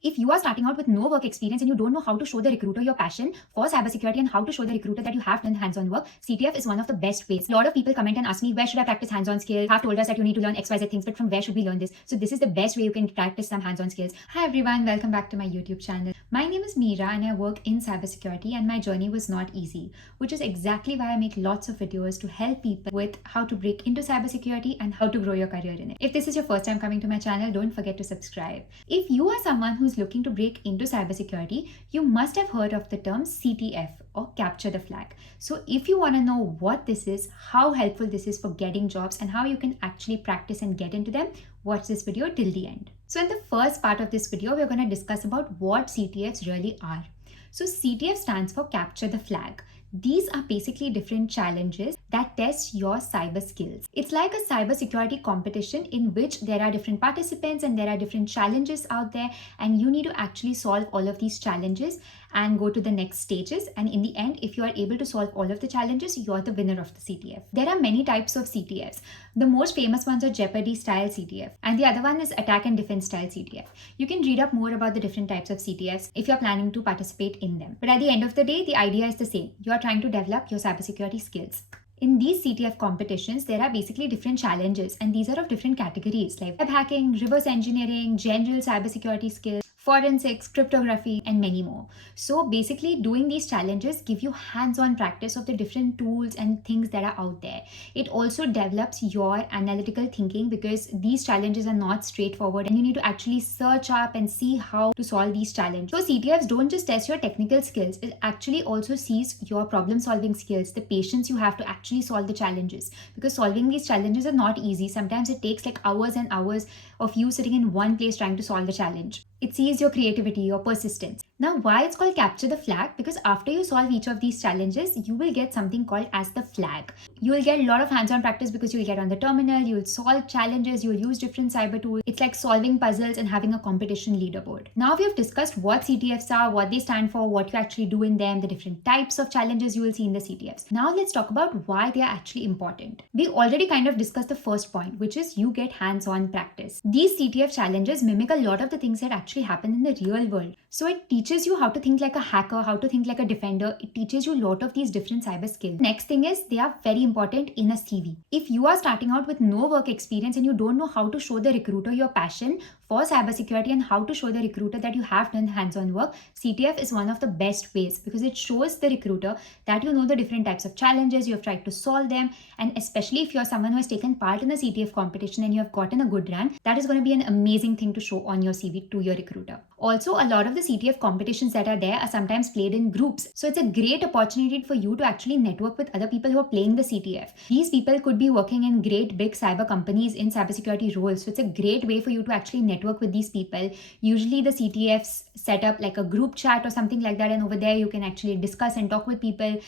If you are starting out with no work experience and you don't know how to show the recruiter your passion for cybersecurity and how to show the recruiter that you have done hands-on work, CTF is one of the best ways. A lot of people comment and ask me, where should I practice hands-on skills? Have told us that you need to learn XYZ things, but from where should we learn this? So this is the best way you can practice some hands-on skills. Hi everyone, welcome back to my YouTube channel. My name is Meera and I work in cybersecurity, and my journey was not easy, which is exactly why I make lots of videos to help people with how to break into cybersecurity and how to grow your career in it. If this is your first time coming to my channel, don't forget to subscribe. If you are someone who's looking to break into cybersecurity, you must have heard of the term CTF, or capture the flag. So if you want to know what this is, how helpful this is for getting jobs, and how you can actually practice and get into them, watch this video till the end. So in the first part of this video, we're going to discuss about what CTFs really are. So CTF stands for capture the flag. These are basically different challenges that test your cyber skills. It's like a cybersecurity competition in which there are different participants and there are different challenges out there, and you need to actually solve all of these challenges and go to the next stages. And in the end, if you are able to solve all of the challenges, you're the winner of the CTF. There are many types of CTFs. The most famous ones are Jeopardy style CTF, and the other one is attack and defense style CTF. You can read up more about the different types of CTFs if you're planning to participate in them. But at the end of the day, the idea is the same. You're trying to develop your cybersecurity skills. In these CTF competitions, there are basically different challenges, and these are of different categories like web hacking, reverse engineering, general cybersecurity skills, forensics, cryptography, and many more. So basically, doing these challenges give you hands-on practice of the different tools and things that are out there. It also develops your analytical thinking, because these challenges are not straightforward and you need to actually search up and see how to solve these challenges. So CTFs don't just test your technical skills, it actually also sees your problem-solving skills, the patience you have to actually solve the challenges, because solving these challenges are not easy. Sometimes it takes like hours and hours of you sitting in one place trying to solve the challenge. It sees your creativity, your persistence. Now, why it's called capture the flag? Because after you solve each of these challenges, you will get something called as the flag. You will get a lot of hands-on practice because you will get on the terminal, you will solve challenges, you will use different cyber tools. It's like solving puzzles and having a competition leaderboard. Now we have discussed what CTFs are, what they stand for, what you actually do in them, the different types of challenges you will see in the CTFs. Now let's talk about why they are actually important. We already kind of discussed the first point, which is you get hands-on practice. These CTF challenges mimic a lot of the things that actually happen in the real world. So it teaches you how to think like a hacker, how to think like a defender. It teaches you a lot of these different cyber skills. Next thing is they are very important in a CV. If you are starting out with no work experience and you don't know how to show the recruiter your passion for cybersecurity and how to show the recruiter that you have done hands-on work, CTF is one of the best ways, because it shows the recruiter that you know the different types of challenges, you have tried to solve them, and especially if you're someone who has taken part in a CTF competition and you have gotten a good rank, that is going to be an amazing thing to show on your CV to your recruiter. Also, a lot of the CTF competitions that are there are sometimes played in groups. So it's a great opportunity for you to actually network with other people who are playing the CTF. These people could be working in great big cyber companies in cybersecurity roles. So it's a great way for you to actually network with these people. Usually the CTFs set up like a group chat or something like that, and over there you can actually discuss and talk with people,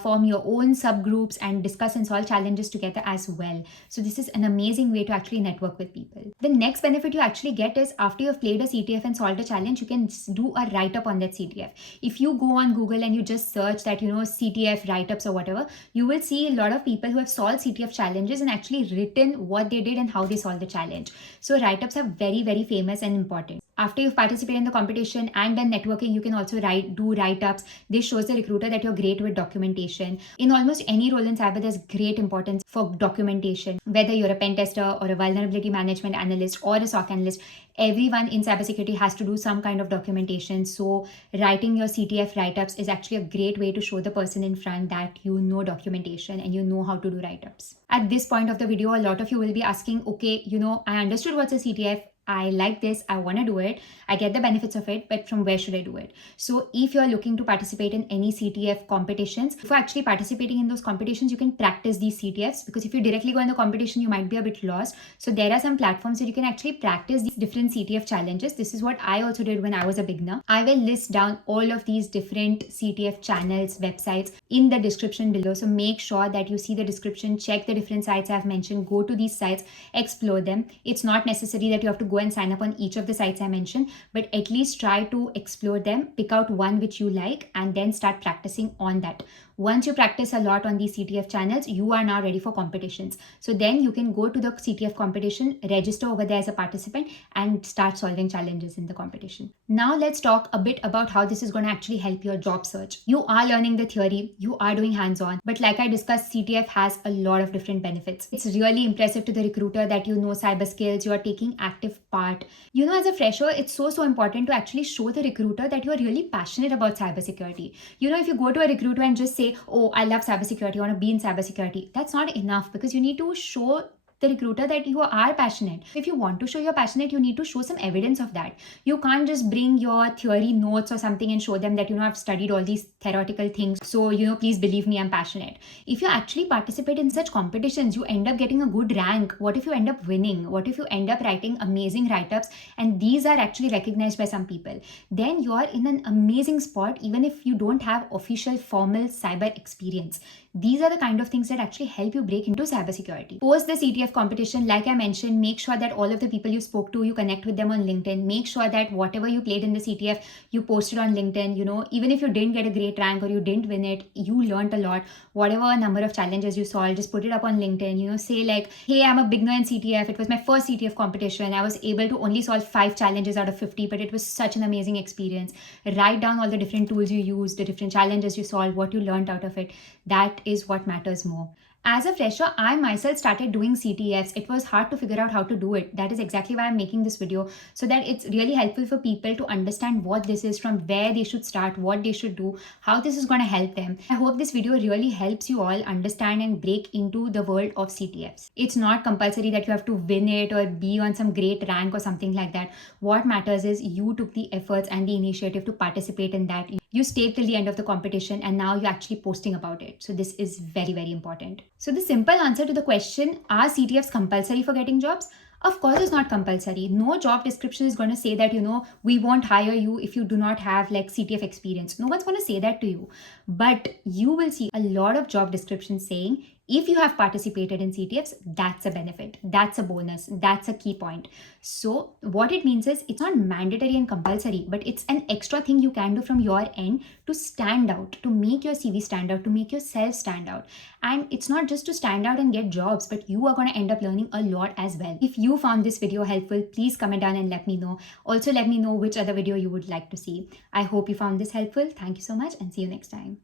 form your own subgroups and discuss and solve challenges together as well. So this is an amazing way to actually network with people. The next benefit you actually get is after you've played a CTF and solved a challenge, you can do a write-up on that CTF. If you go on Google and you just search that, CTF write-ups or whatever, you will see a lot of people who have solved CTF challenges and actually written what they did and how they solved the challenge. So write-ups are very, very famous and important. After you've participated in the competition and done networking, you can also do write-ups. This shows the recruiter that you're great with documentation. In almost any role in cyber, there's great importance for documentation. Whether you're a pen tester or a vulnerability management analyst or a SOC analyst, everyone in cybersecurity has to do some kind of documentation. So writing your CTF write-ups is actually a great way to show the person in front that you know documentation and you know how to do write-ups. At this point of the video, a lot of you will be asking, okay, I understood what's a CTF. I like this, I want to do it, I get the benefits of it, but from where should I do it? So if you're looking to participate in any CTF competitions, before actually participating in those competitions, you can practice these CTFs, because if you directly go in the competition, you might be a bit lost. So there are some platforms where you can actually practice these different CTF challenges. This is what I also did when I was a beginner. I will list down all of these different CTF channels, websites in the description below. So make sure that you see the description, check the different sites I've mentioned, go to these sites, explore them. It's not necessary that you have to go and sign up on each of the sites I mentioned, but at least try to explore them, pick out one which you like, and then start practicing on that. Once you practice a lot on these CTF channels, you are now ready for competitions. So then you can go to the CTF competition, register over there as a participant, and start solving challenges in the competition. Now let's talk a bit about how this is going to actually help your job search. You are learning the theory, you are doing hands-on, but like I discussed, CTF has a lot of different benefits. It's really impressive to the recruiter that you know cyber skills, you are taking active part. You know, as a fresher, it's so important to actually show the recruiter that you are really passionate about cybersecurity. You know, if you go to a recruiter and just say, oh, I love cybersecurity, I want to be in cybersecurity, that's not enough, because you need to show the recruiter that you are passionate. If you want to show you're passionate, you need to show some evidence of that. You can't just bring your theory notes or something and show them that, you know, I've studied all these theoretical things, so, you know, please believe me, I'm passionate. If you actually participate in such competitions, you end up getting a good rank. What if you end up winning? What if you end up writing amazing write-ups and these are actually recognized by some people? Then you're in an amazing spot, even if you don't have official formal cyber experience. These are the kind of things that actually help you break into cybersecurity. Post the CTF competition, like I mentioned, make sure that all of the people you spoke to, you connect with them on LinkedIn. Make sure that whatever you played in the CTF, you posted on LinkedIn. You know, even if you didn't get a great rank or you didn't win it, you learned a lot. Whatever number of challenges you solved, just put it up on LinkedIn. You know, say like, hey, I'm a beginner in CTF. It was my first CTF competition. I was able to only solve 5 challenges out of 50, but it was such an amazing experience. Write down all the different tools you used, the different challenges you solved, what you learned out of it. That is what matters more. As a fresher, I myself started doing CTFs. It was hard to figure out how to do it. That is exactly why I'm making this video, so that it's really helpful for people to understand what this is, from where they should start, what they should do, how this is going to help them. I hope this video really helps you all understand and break into the world of CTFs. It's not compulsory that you have to win it or be on some great rank or something like that. What matters is you took the efforts and the initiative to participate in that. You stayed till the end of the competition and now you're actually posting about it. So this is very, very important. So the simple answer to the question, are CTFs compulsory for getting jobs? Of course, it's not compulsory. No job description is going to say that, you know, we won't hire you if you do not have like CTF experience. No one's going to say that to you. But you will see a lot of job descriptions saying, if you have participated in CTFs, that's a benefit, that's a bonus, that's a key point. So what it means is it's not mandatory and compulsory, but it's an extra thing you can do from your end to stand out, to make your CV stand out, to make yourself stand out. And it's not just to stand out and get jobs, but you are going to end up learning a lot as well. If you found this video helpful, please comment down and let me know. Also, let me know which other video you would like to see. I hope you found this helpful. Thank you so much and see you next time.